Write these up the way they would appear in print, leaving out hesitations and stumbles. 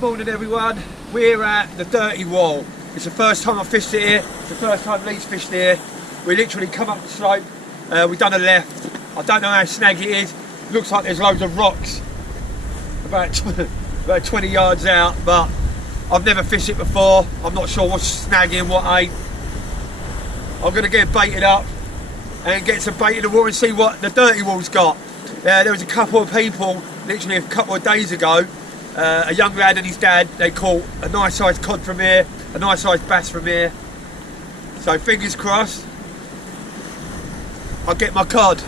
Good morning everyone. We're at the Dirty Wall. It's the first time I fished it here. It's the first time Lee's fished here. We literally come up the slope. We've done a left. I don't know how snag it is. Looks like there's loads of rocks about 20 yards out, but I've never fished it before. I'm not sure what's snagging, what ain't. I'm going to get baited up and get some bait in the water and see what the Dirty Wall's got. There was a couple of people literally a couple of days ago, a young lad and his dad, they caught a nice sized cod from here, a nice sized bass from here. So fingers crossed, I'll get my cod.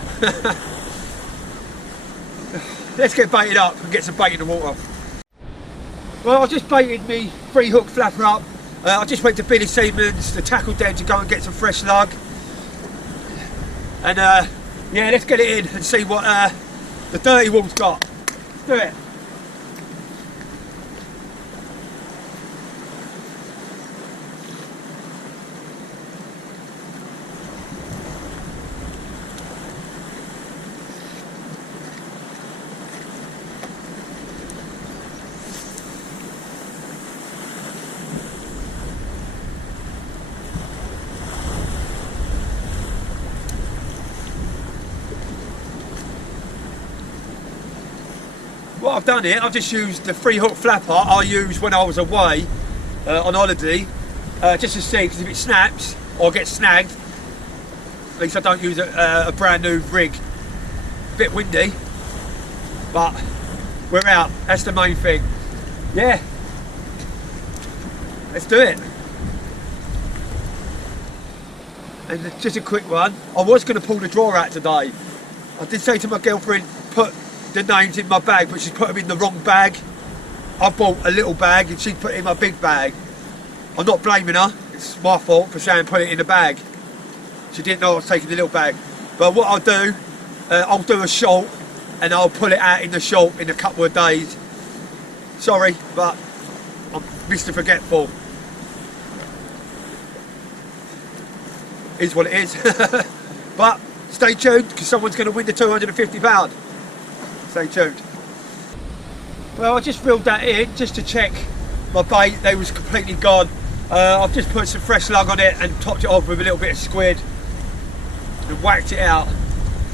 Let's get baited up and get some bait in the water. Well, I just baited me 3-hook flapper up. I just went to Billy Seaman's, the tackle den, to go and get some fresh lug. And yeah, let's get it in and see what the Dirty Wall's got. Let's do it. What I've done here, I've just used the 3-hook flapper I used when I was away on holiday, just to see, because if it snaps or gets snagged, at least I don't use a brand new rig. A bit windy, but we're out, that's the main thing. Yeah, let's do it. And just a quick one, I was going to pull the drawer out today. I did say to my girlfriend, put the names in my bag, but she's put them in the wrong bag. I bought a little bag and she put it in my big bag. I'm not blaming her, it's my fault for saying put it in the bag. She didn't know I was taking the little bag. But what I'll do a short and I'll pull it out in the short in a couple of days. Sorry, but I'm Mr. Forgetful. Is what it is. But stay tuned, because someone's going to win the £250. Stay tuned. Well, I just reeled that in just to check my bait. They was completely gone. I've just put some fresh lug on it and topped it off with a little bit of squid and whacked it out.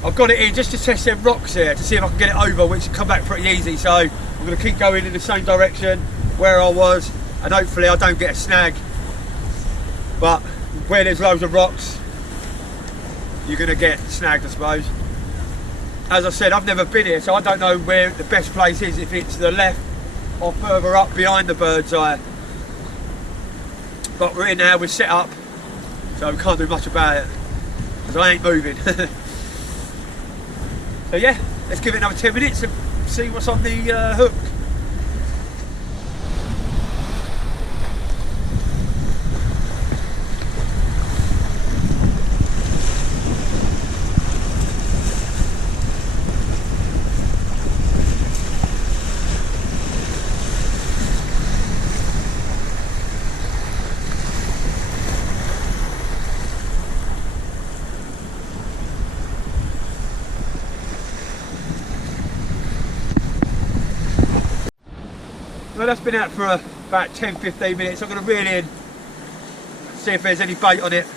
I've got it in just to test them rocks here to see if I can get it over, which will come back pretty easy. So I'm going to keep going in the same direction where I was, and hopefully I don't get a snag. But where there's loads of rocks, you're going to get snagged, I suppose. As I said, I've never been here, so I don't know where the best place is, if it's to the left or further up behind the bird's eye. But we're in now, we're set up, so we can't do much about it, because I ain't moving. So yeah, let's give it another 10 minutes and see what's on the hook. Well, that's been out for about 10-15 minutes. I'm going to reel in, see if there's any bait on it.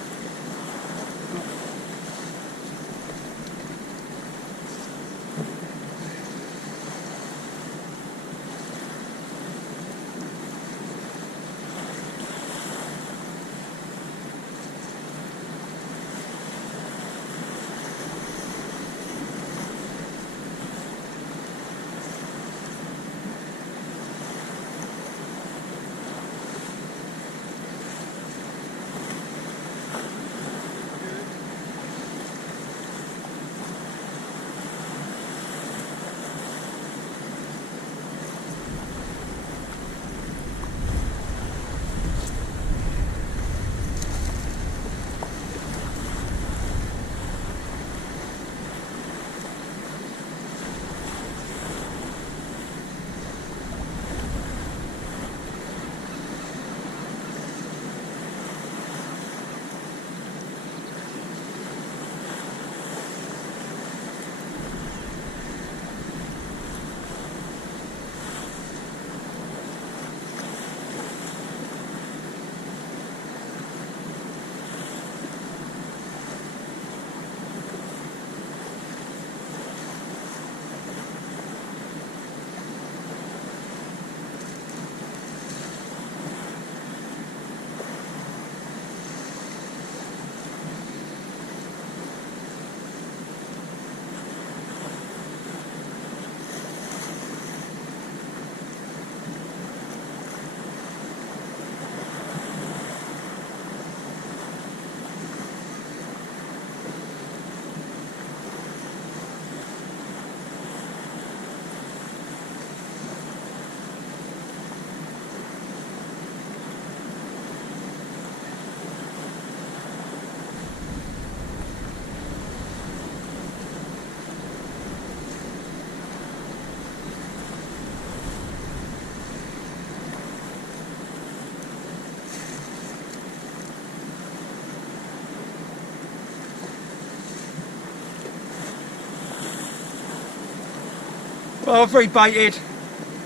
Well, I've rebaited.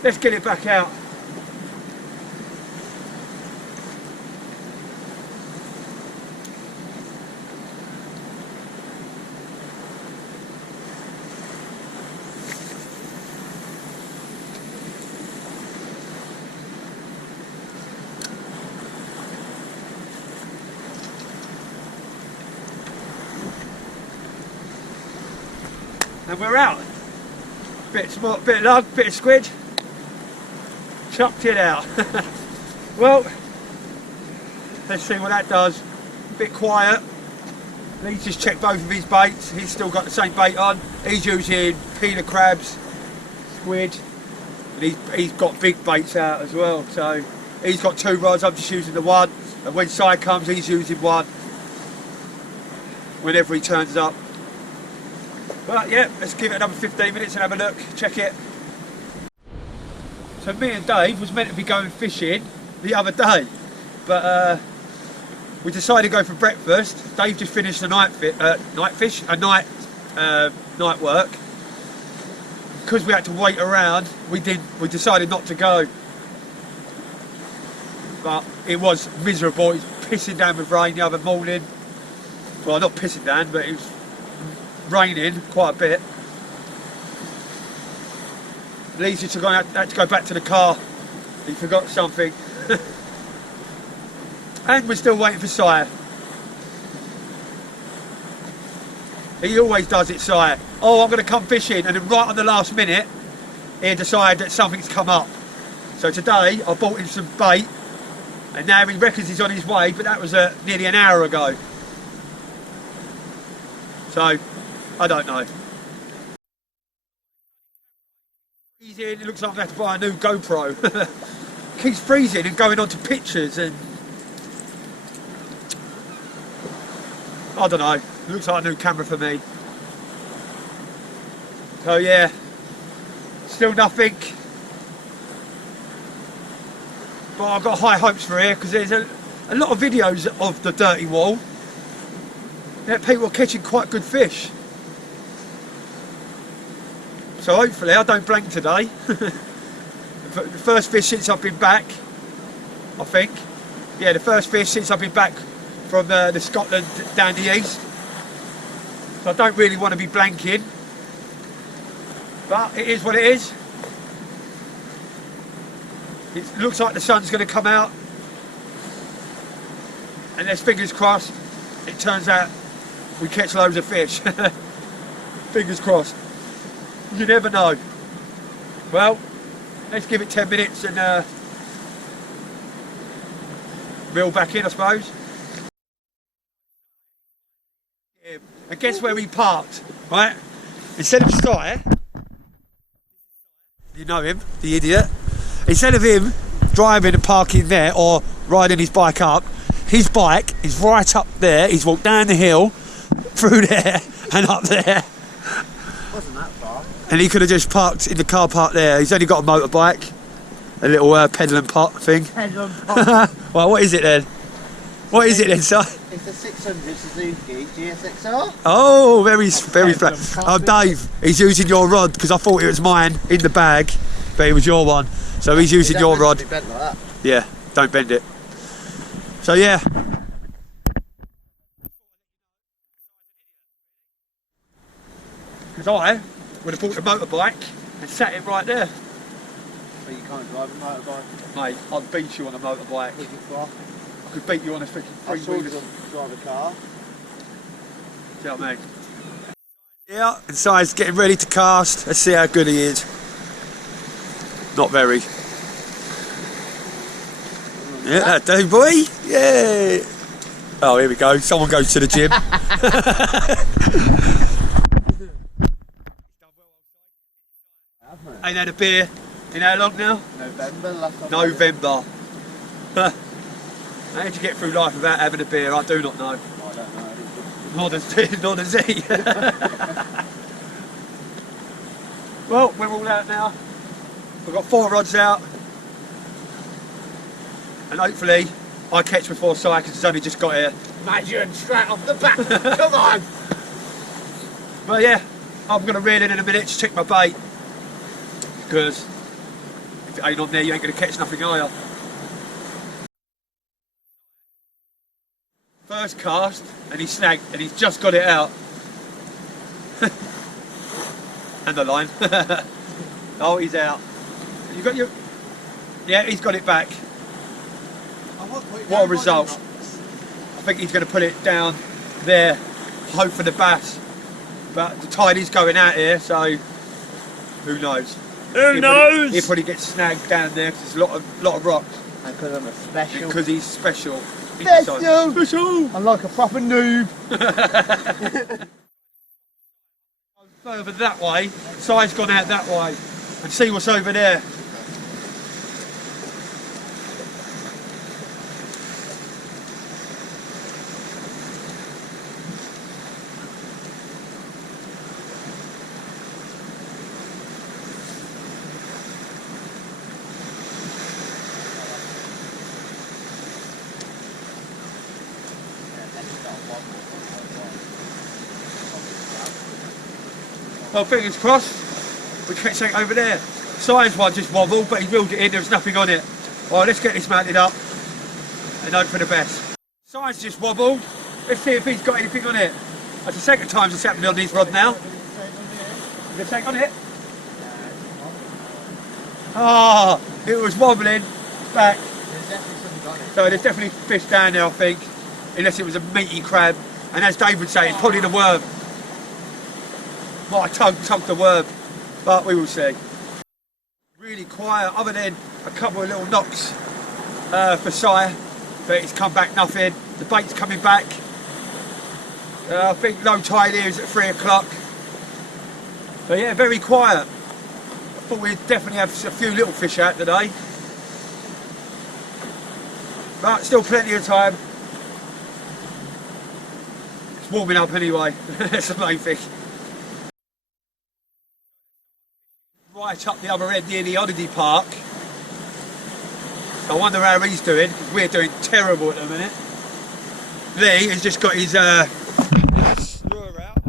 Let's get it back out. And we're out. Bit of bit of lug, bit of squid. Chucked it out. Well, let's see what that does. Bit quiet. Lee's just checked both of his baits. He's still got the same bait on. He's using peeler crabs, squid, and he's got big baits out as well. So he's got 2 rods. I'm just using the one. And when Si comes, he's using one. Whenever he turns up. But yeah, let's give it another 15 minutes and have a look, check it. So me and Dave was meant to be going fishing the other day, but we decided to go for breakfast. Dave just finished the night work. Because we had to wait around, we decided not to go. But it was miserable. It was pissing down with rain the other morning. Well, not pissing down, but it was raining quite a bit. Lee's just had to go back to the car. He forgot something. And we're still waiting for Si. He always does it, Si. Oh, I'm going to come fishing, and then right on the last minute, he decided that something's come up. So today, I bought him some bait, and now he reckons he's on his way, but that was nearly an hour ago. So, I don't know. Freezing, it looks like I'm going to have to buy a new GoPro. Keeps freezing and going on to pictures, and I don't know, it looks like a new camera for me. So yeah, still nothing. But I've got high hopes for here, because there's a lot of videos of the dirty wall that people are catching quite good fish. So hopefully I don't blank today. The first fish since I've been back, I think. Yeah, the first fish since I've been back from the Scotland down the east. So I don't really want to be blanking. But it is what it is. It looks like the sun's going to come out. And there's fingers crossed, it turns out we catch loads of fish. Fingers crossed. You never know. Well, let's give it 10 minutes and reel back in, I suppose. And guess where we parked, right? Instead of Si, you know him, the idiot. Instead of him driving and parking there or riding his bike up, his bike is right up there. He's walked down the hill, through there and up there. Wasn't that far. And he could have just parked in the car park there. He's only got a motorbike, a little pedal and pot thing. Pedal and pot. Well, what is it then? What is it then, Si? It's a 600 Suzuki GSXR. Oh, very flat. Oh, Dave, he's using your rod, because I thought it was mine in the bag, but it was your one. So he's using your rod. Bent like that. Yeah, don't bend it. So yeah. Because I would have bought the motorbike and sat it right there. But you can't drive a motorbike. Mate, I'd beat you on a motorbike. I could beat you on a freaking I saw three-wheeler. you drive a car. See what I mean? Yeah, and Si's getting ready to cast. Let's see how good he is. Not very. Yeah, that do, boy. Yeah. Oh, here we go. Someone goes to the gym. Ain't had a beer in how long now? November, last time. November. How did you get through life without having a beer? I do not know. I don't know. Nor does he. Well, we're all out now. We've got 4 rods out. And hopefully I catch before Si, because he's only just got here. Imagine straight off the back. Come on. But yeah, I'm going to reel in a minute to check my bait. because if it ain't on there, you ain't going to catch nothing, are you? First cast, and he snagged, and he's just got it out. And the line. Oh, he's out. You got your... Yeah, he's got it back. What a result. I think he's going to put it down there, hope for the bass. But the tide is going out here, so who knows? Who knows? He'll probably get snagged down there because there's a lot of rocks. And because I'm a special. Because he's special. Special! I'm like a proper noob. Further that way, side's gone out that way, and see what's over there. Well, fingers crossed, we catch something over there. Side's one just wobbled, but he reeled it in, there was nothing on it. Alright, let's get this mounted up and hope for the best. Side's just wobbled, let's see if he's got anything on it. That's the second time it's happened on this rod now. Is there something on it? Ah, it was wobbling back. So there's definitely fish down there, I think, unless it was a meaty crab. And as Dave would say, it's probably the worm. Might have tugged the worm, but we will see. Really quiet, other than a couple of little knocks for sire, but it's come back nothing. The bait's coming back. I think low tide here is at 3 o'clock. But yeah, very quiet. I thought we'd definitely have a few little fish out today. But still plenty of time. It's warming up anyway, that's the main thing. Right up the other end near the Oddity Park. I wonder how he's doing, because we're doing terrible at the minute. Lee has just got his lure out.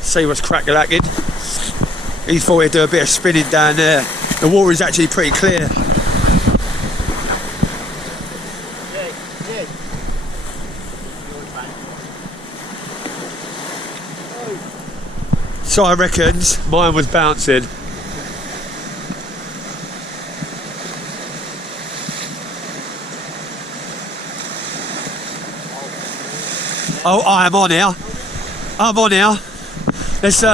See what's crack-a-lacking. He thought he'd do a bit of spinning down there. The water is actually pretty clear. So I reckons mine was bouncing. Oh, I'm on here. I'm on here. Let's see.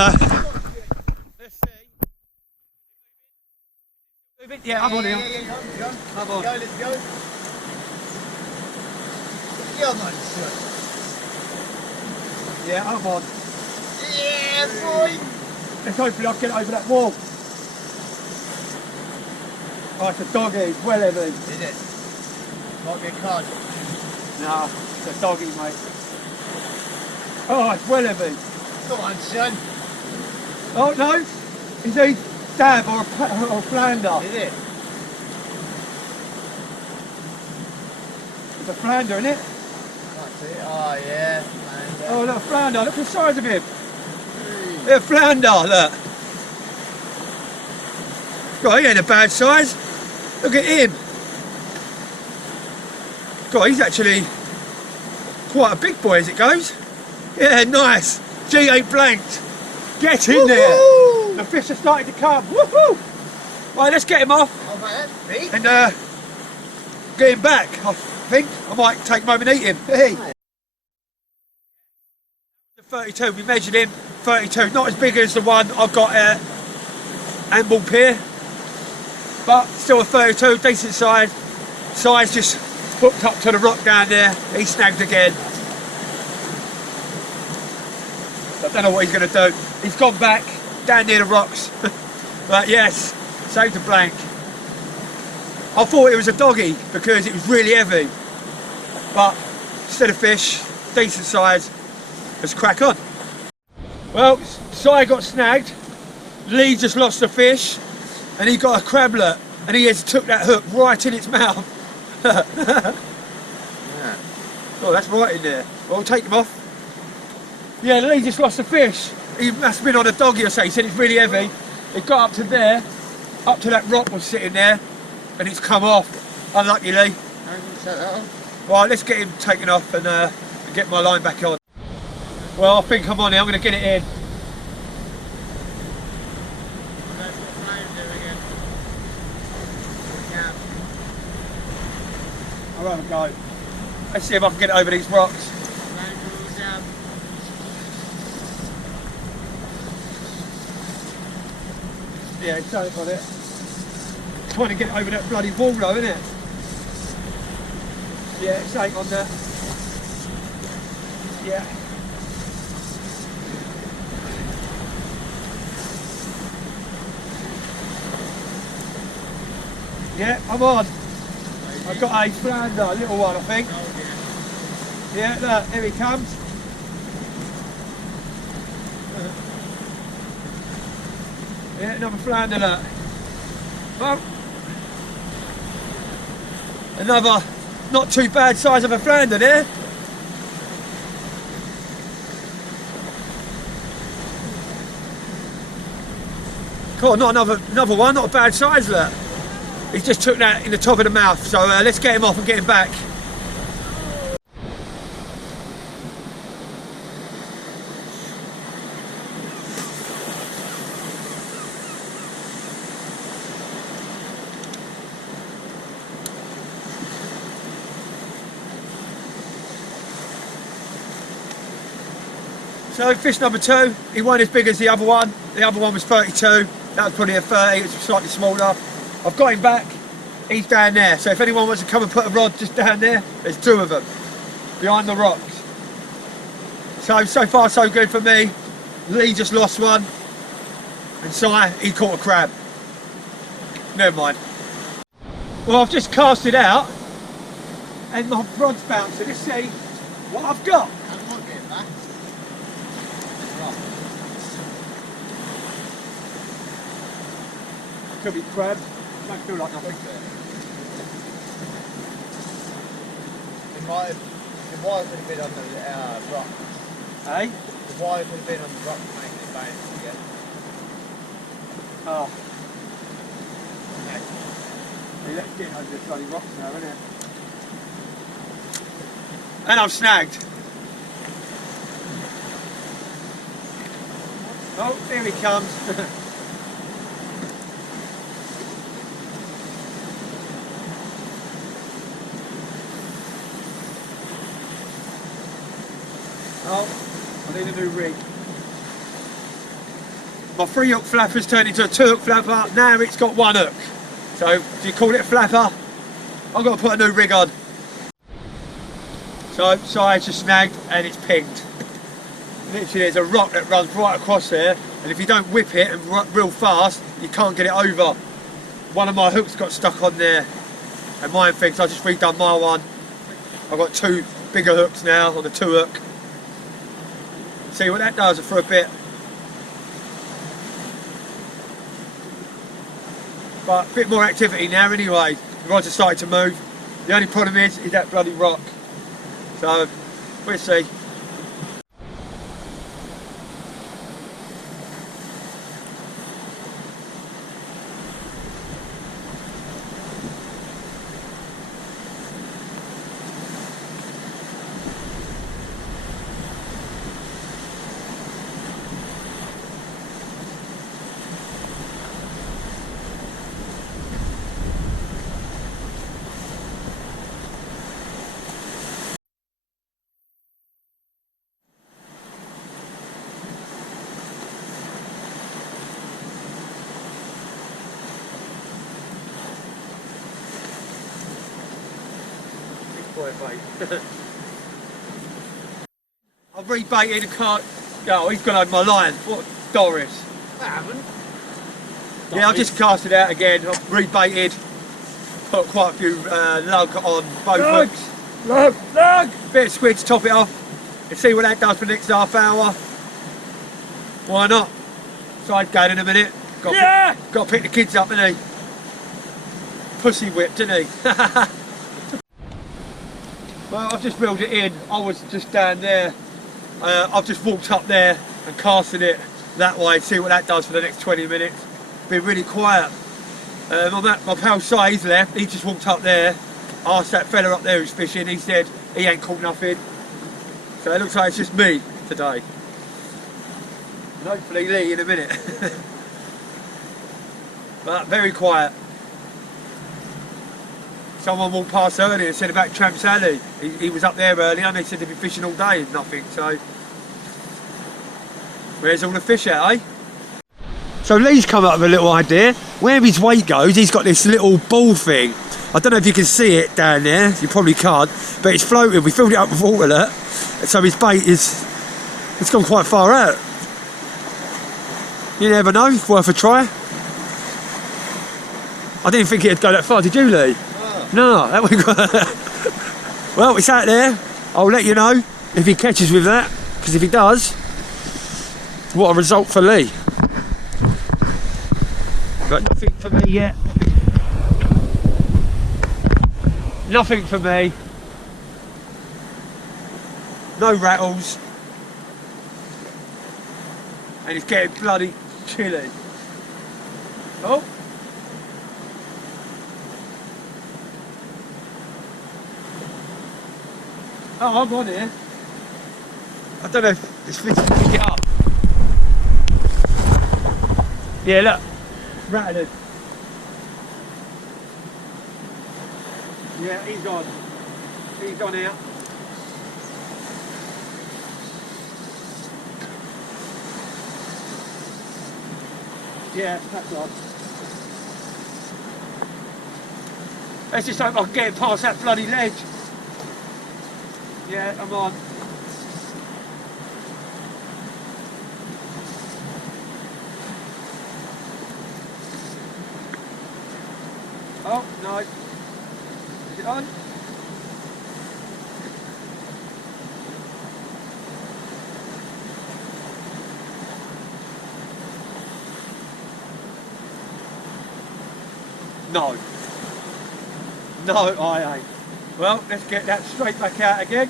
Yeah, I'm on here. I'm on. Let's go. Come on, son. Yeah, I'm on. Yeah, boy. Let's hopefully I'll get over that wall. Oh, it's a doggy, it's well heavy. Is it? Might be a cod. Nah, it's a doggy, mate. Oh, it's well heavy. Come on, son. Oh, no. Is he dab or a flounder? Is it? It's a flounder, isn't it? That's it. Oh, yeah. Flounder. Oh, look, a flounder. Look at the size of him. Yeah, flounder, look. God, he ain't a bad size. Look at him. God, he's actually quite a big boy as it goes. Yeah, nice. G ain't blanked. Get in there. The fish are starting to come. Woohoo! Right, let's get him off and get him back. I think I might take him home and eat him. Hey. The 32, we measured him. 32, not as big as the one I've got at Amble Pier, but still a 32, decent size. Size just hooked up to the rock down there. He snagged again. I don't know what he's going to do. He's gone back down near the rocks. But yes, saved a blank. I thought it was a doggy because it was really heavy, but instead of fish, decent size. Let's crack on. Well, Si got snagged, Lee just lost a fish, and he got a crablet, and he just took that hook right in its mouth. Yeah. Oh, that's right in there. Well, we'll take him off. Yeah, Lee just lost a fish. he must have been on a doggy or something. He said it's really heavy. It got up to there, up to that rock was sitting there, and it's come off, unluckily. Right, let's get him taken off and get my line back on. Well, I think I'm on here, I'm going to get it in. I'll have a go. Let's see if I can get it over these rocks. Yeah, it's something on it. Trying to get it over that bloody wall though, isn't it? Yeah, it's ain't on that. Yeah. Yeah, I'm on. I've got a flounder, a little one I think. Yeah, look, here he comes. Yeah, another flounder, look. Well, another not too bad size of a flounder there. Cool, not another one, not a bad size, look. He's just took that in the top of the mouth, so let's get him off and get him back. So fish number 2, he wasn't as big as the other one. The other one was 32, that was probably a 30, it was slightly smaller. I've got him back, he's down there, so if anyone wants to come and put a rod just down there, there's 2 of them, behind the rocks. So far so good for me. Lee just lost one, and Si, he caught a crab. Never mind. Well, I've just cast it out, and my rod's bouncing. Let's see what I've got. Could be crab. Don't feel like nothing. The wire could have been on the rock. Eh? The wire could have been on the rock making it bounce again. Oh. Okay. Hey, let's get over the bloody rocks now, isn't it? And I've snagged. Oh, here he comes. Oh, I need a new rig. My 3-hook flapper's turned into a 2-hook flapper, now it's got 1 hook. So, do you call it a flapper? I've got to put a new rig on. So, side's just snagged and it's pinged. Literally there's a rock that runs right across there, and if you don't whip it and real fast, you can't get it over. One of my hooks got stuck on there, and mine thinks I just redone my one. I've got 2 bigger hooks now on the 2-hook. See what that does for a bit. But a bit more activity now anyway. The rods are starting to move. The only problem is that bloody rock. So, we'll see. I've rebaited a cart. Oh, he's gone over my line. What, Doris? I haven't. Yeah, I've just cast it out again. I've rebaited. Put quite a few lug on both hooks. Lug! Bit of squid to top it off. And see what that does for the next half hour. Why not? Side going in a minute. Got to pick the kids up, innit? Pussy whipped, didn't he? Well, I've just reeled it in. I was just down there. I've just walked up there and casting it that way, see what that does for the next 20 minutes. Been really quiet. My pal Say's left, he just walked up there, asked that fella up there who's fishing, he said he ain't caught nothing. So it looks like it's just me today. And hopefully Lee in a minute. But very quiet. Someone walked past earlier and said about Tramps Alley. He was up there earlier and they said they'd been fishing all day and nothing, so where's all the fish at, eh? So Lee's come up with a little idea. Where his weight goes, he's got this little ball thing. I don't know if you can see it down there, you probably can't, but it's floating. We filled it up with water, so his bait it's gone quite far out. You never know, it's worth a try. I didn't think it'd go that far, did you, Lee? No, that would. Well, it's out there. I'll let you know if he catches with that, because if he does, what a result for Lee. But nothing for me yet. Nothing for me. No rattles. And it's getting bloody chilly. Oh. Oh, I'm on here. I don't know if this fish can pick it up. Yeah, look. Rattling. Yeah, he's on. He's on here. Yeah, that's on. Let's just hope I can get it past that bloody ledge. Yeah, I'm on. Oh, no. Is it on? No. No, I ain't. Well, let's get that straight back out again.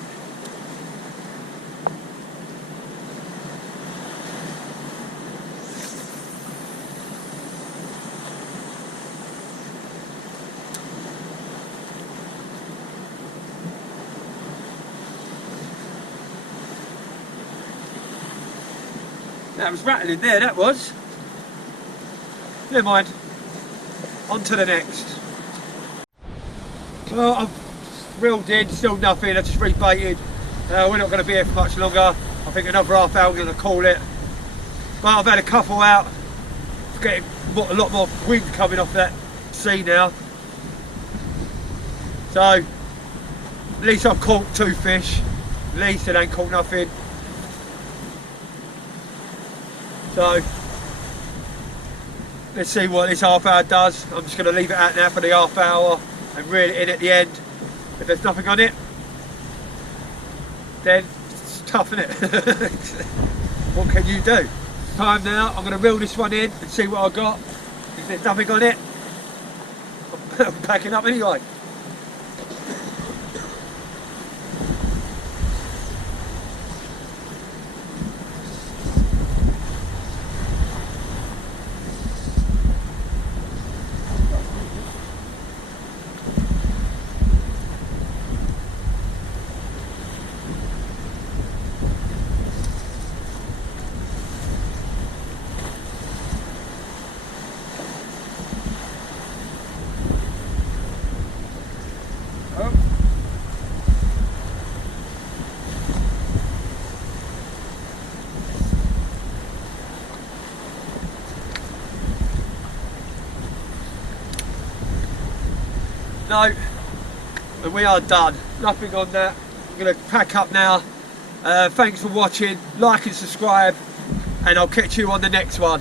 That was rattling there, that was. Never mind. On to the next. Well, I've reeled in, still nothing, I just rebaited. We're not going to be here for much longer. I think another half hour we're going to call it. But I've had a couple out. It's getting a lot more wind coming off that sea now. So, at least I've caught 2 fish. At least it ain't caught nothing. So, let's see what this half hour does. I'm just going to leave it out now for the half hour and reel it in at the end. If there's nothing on it, then it's tough, isn't it? What can you do? Time now, I'm going to reel this one in and see what I got. If there's nothing on it, I'm packing up anyway. No, and we are done. Nothing on that. I'm going to pack up now. Thanks for watching. Like and subscribe, and I'll catch you on the next one.